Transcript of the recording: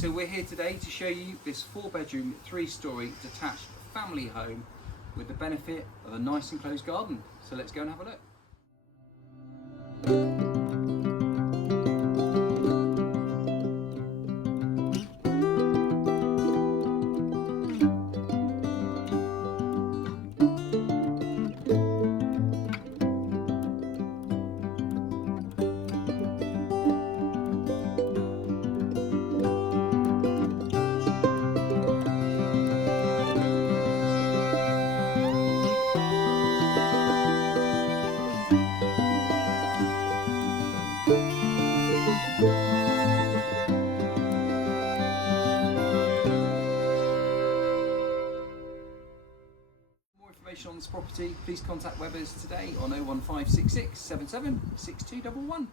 So we're here today to show you this 4-bedroom, 3-storey detached family home with the benefit of a nice enclosed garden. So let's go and have a look. Information on this property, please contact Webbers today on 01566 77 6211.